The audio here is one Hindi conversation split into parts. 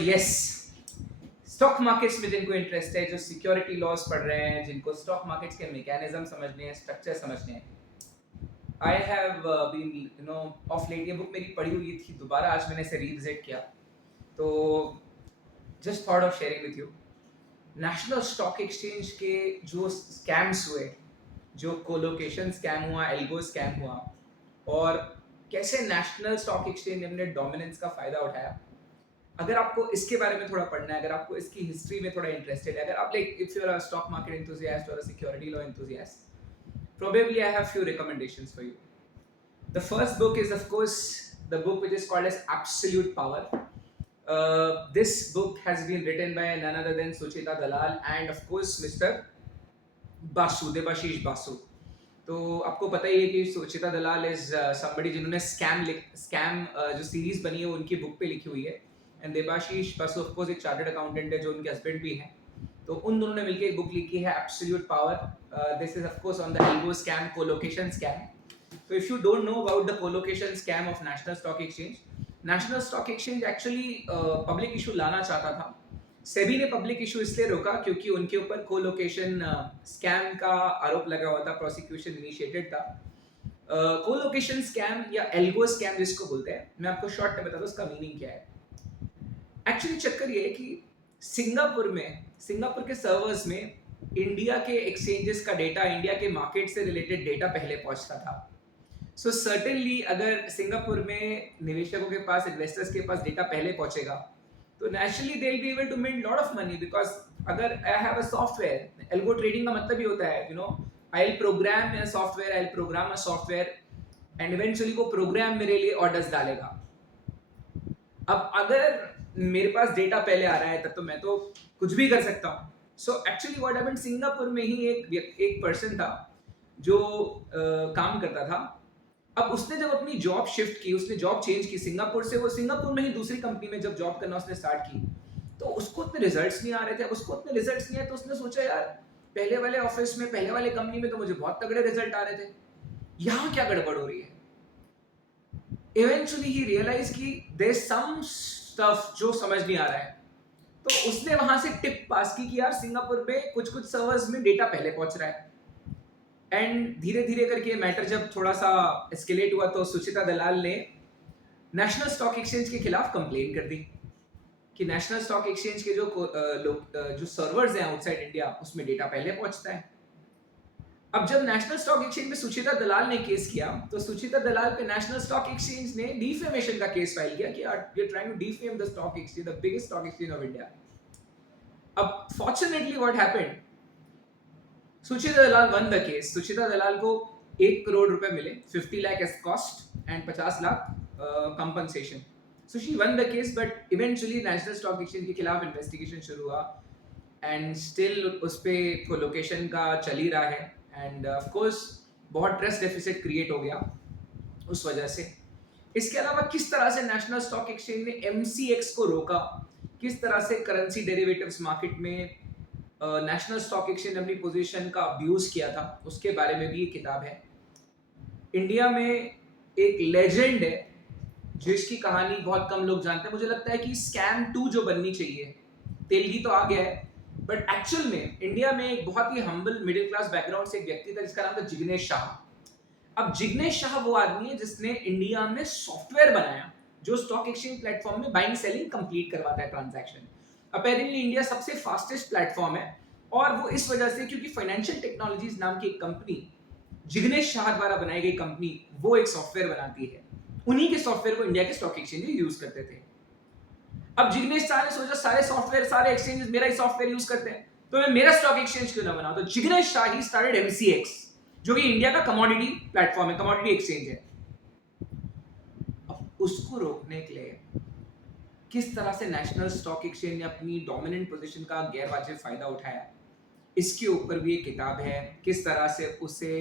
यस, स्टॉक मार्केट्स में जिनको इंटरेस्ट है, जो सिक्योरिटी लॉस पढ़ रहे हैं, जिनको स्टॉक मार्केट्स के मैकेनिज्म समझने हैं, स्ट्रक्चर समझने हैं, I have been of late ये बुक मेरी पढ़ी हुई थी, दोबारा आज मैंने इसे रीविजिट किया, तो just thought of sharing with you. National stock exchange के जो स्कैम्स हुए, जो कोलोकेशन स्कैम हुआ, एल्गो स्कैम हुआ, और कैसे नेशनल स्टॉक एक्सचेंज ने अपने डोमिनेंस का फायदा उठाया, अगर आपको इसके बारे में थोड़ा पढ़ना है, अगर आपको इसकी हिस्ट्री में थोड़ा इंटरेस्टेड है, अगर आप like if you are a stock market enthusiast और a security law enthusiast, probably I have few recommendations for you. The first book is of course the book which is called as Absolute Power. This book has been written by none other than Suchita Dalal and of course Mr. Basu, Debashish Basu. तो आपको पता ही है कि सुचिता दलाल इज somebody जिन्होंने स्कैम जो सीरीज बनी है वो उनकी बुक पे लिखी हुई है, and Debashish Basu of course एक चार्टर्ड अकाउंटेंट है जो उनके हस्बैंड भी हैं, तो उन दोनों ने मिलकर एक बुक लिखी है absolute power. This is of course on the algo scam, colocation scam. तो if you don't know about the colocation scam of national stock exchange actually public issue लाना चाहता था। सेबी ने पब्लिक इशू इसलिए रोका क्योंकि उनके ऊपर कोलोकेशन स्कैम का आरोप लगा हुआ था, प्रोसिक्यूशन इनिशिएटेड था। कोलोकेशन स्कैम या एल्गो स्कैम जिसको बोलते हैं, मैं आपको शॉर्ट में बता दूं उसका मीनिंग क्या है। एक्चुअली चक्कर ये है कि सिंगापुर के सर्वर्स में इंडिया के एक्सचेंजेस का डेटा, इंडिया के मार्केट से रिलेटेड डेटा पहले पहुंचता था। सो सर्टेनली अगर सिंगापुर में निवेशकों के पास, इन्वेस्टर्स के पास डेटा पहले पहुंचेगा तो naturally they will be able to make lot of money, because अगर I have a software, algo trading का मतलब ही होता है I will program a software, I will program a software and eventually वो प्रोग्राम मेरे लिए ऑर्डर्स डालेगा। अब अगर मेरे पास डेटा पहले आ रहा है तब तो मैं तो कुछ भी कर सकता हूँ। So actually what happened, Singapore में ही एक पर्सन था जो काम करता था। अब उसने जब अपनी जॉब शिफ्ट की, उसने जॉब चेंज की सिंगापुर से, वो सिंगापुर में ही दूसरी कंपनी में जब जॉब करना उसने स्टार्ट की तो उसको उतने रिजल्ट्स नहीं आ रहे थे। अब उसको उतने रिजल्ट्स नहीं आए तो उसने सोचा यार पहले वाले ऑफिस में, पहले वाले कंपनी में तो मुझे बहुत तगड़े रिजल्ट आ रहे थे, यहाँ क्या गड़बड़ हो रही है। इवेंचुअली ही रियलाइज की देयर इज सम स्टफ जो समझ नहीं आ रहा है, तो उसने वहां से टिप पास की कि यार सिंगापुर पे कुछ सर्वर्स में डेटा पहले पहुंच रहा है। एंड धीरे धीरे करके मैटर जब थोड़ा सा एस्केलेट हुआ तो सुचिता दलाल ने नेशनल स्टॉक एक्सचेंज के खिलाफ कंप्लेन कर दी कि नेशनल स्टॉक एक्सचेंज के जो सर्वर्स हैं आउटसाइड इंडिया उसमें डेटा पहले पहुंचता है। अब जब नेशनल स्टॉक एक्सचेंज में सुचिता दलाल ने केस किया तो सुचिता दलाल पे नेशनल स्टॉक एक्सचेंज ने डिफेमेशन का केस फाइल किया कि you are trying to defame the stock exchange, the biggest stock exchange of India. अब fortunately what happened, Suchita Dalal won the case. Suchita Dalal को 1 करोड़ रुपए मिले, 50 lakh as cost and 50 lakh compensation. So she won the case, but eventually national stock exchange के खिलाफ इन्वेस्टिगेशन शुरू हुआ एंड स्टिल उस पे कोलोकेशन का चल ही रहा है। एंड ऑफ कोर्स बहुत ट्रस्ट डेफिसिट क्रिएट हो गया उस वजह से। इसके अलावा किस तरह से नेशनल स्टॉक एक्सचेंज ने MCX को रोका, किस तरह से करेंसी डेरिवेटिव्स मार्केट में नेशनल स्टॉक एक्सचेंज अपनी पोजीशन का अब्यूज किया था, उसके बारे में भी ये किताब है। इंडिया में एक लेजेंड है जिसकी कहानी बहुत कम लोग जानते हैं, मुझे लगता है कि स्कैम 2 जो बननी चाहिए, तेलगी तो आ गया है, बट एक्चुअल में इंडिया में एक बहुत ही हम्बल मिडिल क्लास बैकग्राउंड से एक व्यक्ति था जिसका नाम था जिग्नेश शाह। अब जिग्नेश शाह वो आदमी है जिसने इंडिया में सॉफ्टवेयर बनाया जो स्टॉक एक्सचेंज प्लेटफॉर्म में बाइंग सेलिंग कंप्लीट करवाता है, ट्रांजैक्शन। अपेरेंटली इंडिया सबसे फास्टेस्ट प्लेटफॉर्म है, और वो इस वजह से क्योंकि फाइनेंशियल टेक्नोलॉजीज नाम की एक कंपनी, जिग्नेश शाह द्वारा बनाई गई कंपनी, वो एक सॉफ्टवेयर बनाती है। उन्हीं के सॉफ्टवेयर को इंडिया के स्टॉक एक्सचेंज यूज करते थे। अब जिग्नेश शाह ने सोचा सारे सॉफ्टवेयर, सारे एक्सचेंजेस मेरा ही सॉफ्टवेयर यूज करते हैं, तो मैं मेरा स्टॉक एक्सचेंज क्यों ना बनाऊं। तो Jignesh Shah he started MCX, जो कि इंडिया का कमोडिटी प्लेटफॉर्म है, कमोडिटी एक्सचेंज है। अब उसको रोकने के लिए किस तरह से नेशनल स्टॉक एक्सचेंज ने अपनी डोमिनेंट पोजीशन का गैर वाजिब फायदा उठाया, इसके ऊपर भी एक किताब है। किस तरह से उसे,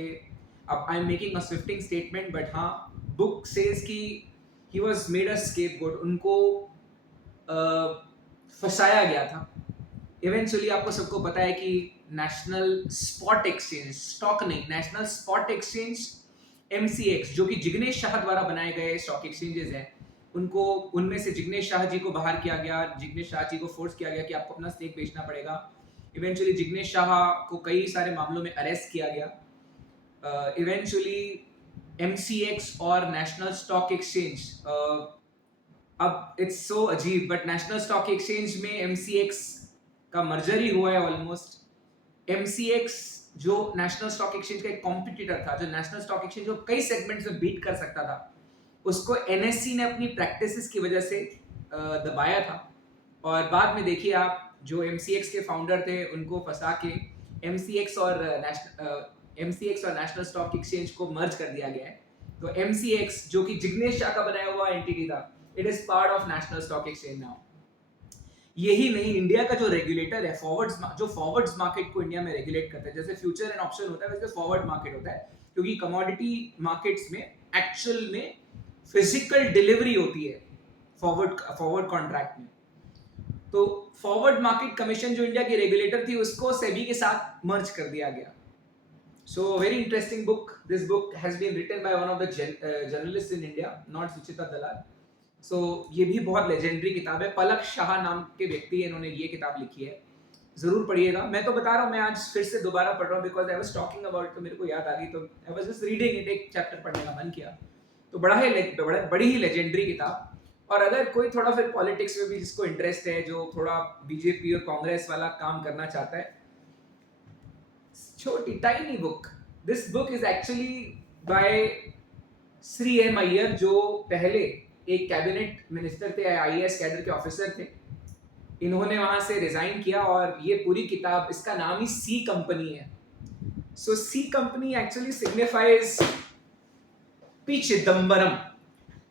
अब I am making a sweeping statement, but हाँ, बुक सेज कि he was made a scapegoat, उनको फंसाया गया था। इवेंचुअली आपको सबको पता है कि नेशनल स्पॉट एक्सचेंज, स्टॉक नहीं, नेशनल स्पॉट एक्सचेंज MCX, जो कि जिग्नेश शाह द्वारा बनाए गए स्टॉक एक्सचेंजेस हैं, उनको उनमें से जिग्नेश शाह जी को बाहर किया गया, जिग्नेश शाह जी को फोर्स किया गया कि आपको अपना स्टेक बेचना पड़ेगा। इवेंचुअली जिग्नेश शाह को कई सारे मामलों में अरेस्ट किया गया। इवेंचुअली MCX और नेशनल स्टॉक एक्सचेंज, अब इट्स सो अजीब बट नेशनल स्टॉक एक्सचेंज में MCX का मर्जर ही हुआ है ऑलमोस्ट। MCX जो नेशनल स्टॉक एक्सचेंज का एक कॉम्पिटिटर था, जो नेशनल स्टॉक एक्सचेंज को कई सेगमेंट्स में बीट कर सकता था, उसको NSE ने अपनी प्रैक्टिसेस की वजह से दबाया था। और बाद में देखिए आप, जो MCX के फाउंडर थे उनको फंसा के MCX और नेशनल स्टॉक एक्सचेंज को मर्ज कर दिया गया है। तो MCX जो कि जिग्नेश शाह का बनाया हुआ एंटिटी था, it is part of national stock exchange now. यही नहीं, इंडिया का जो रेगुलेटर है फॉरवर्ड्स मार्केट को इंडिया में रेगुलेट करता है, जैसे फ्यूचर एंड ऑप्शन होता है वैसे फॉरवर्ड मार्केट होता है, क्योंकि कमोडिटी मार्केट्स में एक्चुअल में फिजिकल डिलीवरी होती है फॉरवर्ड कॉन्ट्रैक्ट में। तो फॉरवर्ड मार्केट कमीशन जो इंडिया की रेगुलेटर थी, उसको सेबी के साथ मर्ज कर दिया गया। So very interesting book, this book has been written by one of the journalist in India, not Suchita Dalal. So ये भी बहुत लेजेंडरी किताब है, पलक शाह नाम के व्यक्ति है, इन्होंने ये किताब लिखी है, जरूर पढ़िएगा। मैं तो बता रहा हूँ, मैं आज फिर से दोबारा पढ़ रहा हूँ because I was talking about, तो मेरे को याद आ गई, तो I was just reading it, एक चैप्टर पढ़ने का मन किया। तो बड़ी ही लेजेंडरी किताब। और अगर कोई थोड़ा फिर पॉलिटिक्स में भी जिसको इंटरेस्ट है, जो थोड़ा बीजेपी और कांग्रेस वाला काम करना चाहता है, छोटी tiny book, this book is actually by Shri M Iyer, जो पहले एक कैबिनेट मिनिस्टर थे, IAS कैडर के ऑफिसर थे। इन्होंने वहां से रिजाइन किया और ये पूरी किताब, इसका नाम ही सी कंपनी है। So C company actually signifies P Chidambaram.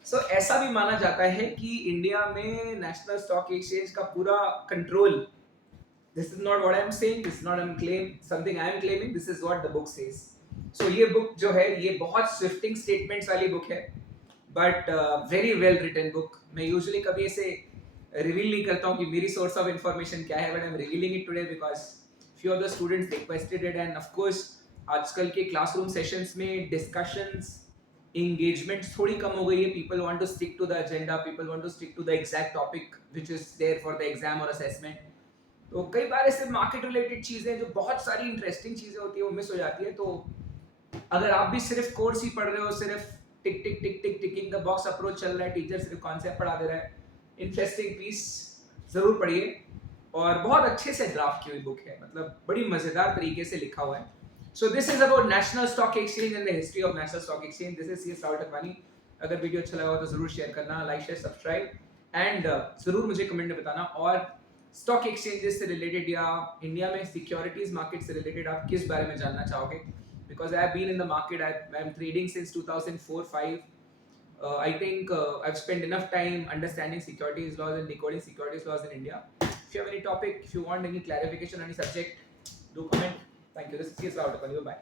So ऐसा भी माना जाता है कि इंडिया में नेशनल स्टॉक एक्सचेंज का पूरा control, this is not what I am saying, this is not something I am claiming, this is what the book says. So ये बुक जो है, ये बहुत स्विफ्टिंग स्टेटमेंट्स वाली बुक है, but very well written book. मैं यूजुअली कभी ऐसे रिवील नहीं करता हूँ कि मेरी सोर्स ऑफ इंफॉर्मेशन क्या है, but I am revealing it today because few of the students requested it. And of course आजकल के क्लासरूम सेशंस में डिस्कशंस, एंगेजमेंट थोड़ी कम हो गई है। People want to stick to the agenda, people want to stick to the exact topic which is there for the exam और असेसमेंट। तो कई बार ऐसे मार्केट रिलेटेड चीजें, जो बहुत सारी इंटरेस्टिंग चीजें होती है, वो मिस हो जाती है। तो अगर आप भी सिर्फ कोर्स ही पढ़ रहे हो, सिर्फ टिक टिक टिक टिक टिकिंग द बॉक्स अप्रोच चल रहा है, टीचर सिर्फ कॉन्सेप्ट पढ़ा दे रहा है, इंटरेस्टिंग पीस जरूर पढ़िए। और बहुत अच्छे से ड्राफ्ट की हुई बुक है, मतलब बड़ी मजेदार तरीके से लिखा हुआ है। So this is about national stock exchange and the history of national stock exchange. This is CS Rahul Tekwani. अगर वीडियो अच्छा लगा हो तो जरूर शेयर करना, लाइक शेयर सब्सक्राइब, एंड जरूर मुझे कमेंट में बताना। और स्टॉक एक्सचेंजेस से रिलेटेड या इंडिया में सिक्योरिटीज मार्केट से रिलेटेड आप किस बारे में जानना चाहोगे, because I have been in the market, I'm trading since 2004-5. I think I've spent enough time understanding securities laws and decoding securities laws in India. If you have any topic, if you want any clarification on any subject, do comment. Thank you. This is CS Rautapan. Bye.